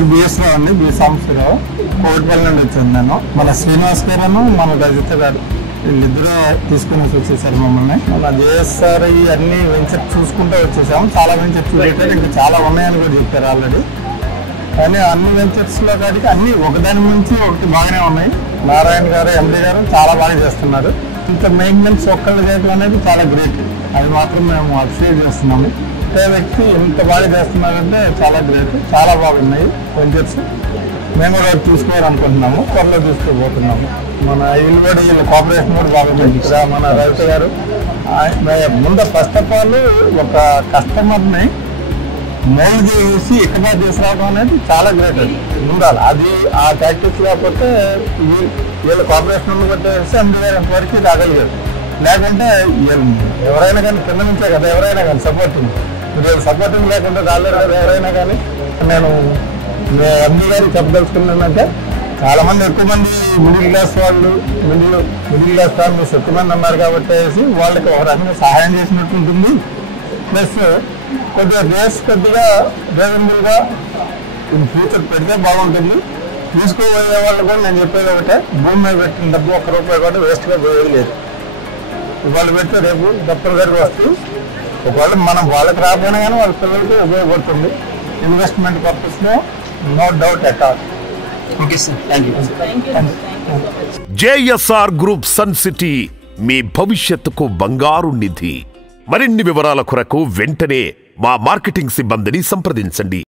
పేరు బిఎస్ రావు అండి, బి సాంబశివరావు. కోటిపల్లి నుండి వచ్చాను నేను. మన శ్రీనివాస్ గారు మన రజిత గారు వీళ్ళిద్దరూ తీసుకుని వచ్చేసారు మమ్మల్ని. మన జేఎస్ఆర్ అన్ని వెంచర్ చూసుకుంటూ వచ్చేసాము. చాలా వెంచర్స్ చూపెట్టారు, ఇంకా చాలా ఉన్నాయని కూడా చెప్పారు ఆల్రెడీ. కానీ అన్ని వెంచర్స్లో కాడికి అన్ని ఒకదాని నుంచి ఒకటి బాగానే ఉన్నాయి. నారాయణ గారు ఎండి గారు చాలా బాగా చేస్తున్నారు. ఇంత మెయింటెనెన్స్ ఒక్కళ్ళు చేయడం అనేది చాలా గ్రేట్. అది మాత్రం మేము అప్రిషియేట్ చేస్తున్నాము. ఒకే వ్యక్తి ఇంత బాగా చేస్తున్నారంటే చాలా గ్రేట్. చాలా బాగున్నాయి వెంచర్స్. మేము కూడా తీసుకోవాలనుకుంటున్నాము, త్వరలో తీసుకోబోతున్నాము. మన వీళ్ళు కూడా వీళ్ళ కోఆపరేషన్ కూడా బాగుంది. ఇక్కడ మన రవిత గారు ముందు ఫస్ట్ ఆఫ్ ఆల్ ఒక కస్టమర్ని మోల్డ్ చేసి ఇక్కడ తీసుకురావడం అనేది చాలా గ్రేట్. అది ఉండాలి. అది ఆ ప్రాక్టీస్ లేకపోతే వీళ్ళ కోఆపరేషన్ కొట్టేసి అందుకే ఎంతవరకు రాగలిగారు. లేకుంటే ఎవరైనా కానీ కింద నుంచే కదా ఎవరైనా కానీ సపోర్టింగ్. మీరు సపోర్టింగ్ లేకుండా రాలేరు కదా ఎవరైనా కానీ. నేను ఎండి గారికి చెప్పదలుచుకున్నానంటే చాలా మంది ఎక్కువ మంది మిడిల్ క్లాస్ వాళ్ళు మిడిల్ క్లాస్ ఫ్యామిలీస్ ఎక్కువ మంది ఉన్నారు కాబట్టి వాళ్ళకి ఒక రకంగా సహాయం చేసినట్టు ఉంటుంది. ప్లస్ కొద్దిగా కొద్దిగా రీజనబుల్గా ఇన్ ఫ్యూచర్ పెడితే బాగుంటుంది. తీసుకోబోయే వాళ్ళు కూడా నేను చెప్పేది ఒకటే, భూమి మీద పెట్టిన డబ్బు ₹1 కూడా వేస్ట్గా పోయేది లేదు. ఇవాళ పెడితే రేపు తప్పనిసరిగా వస్తుంది. ఒకవేళ మనం వాళ్ళకి రాకపోయినా కానీ వాళ్ళ పిల్లలకి ఉపయోగపడుతుంది. ఇన్వెస్ట్మెంట్ పర్పస్లో no doubt at all. Okay sir, thank you. JSR group Sun City మీ భవిష్యత్తుకు బంగారు నిధి. మరిన్ని వివరాల కొరకు వెంటనే మా మార్కెటింగ్ సిబ్బందిని సంప్రదించండి.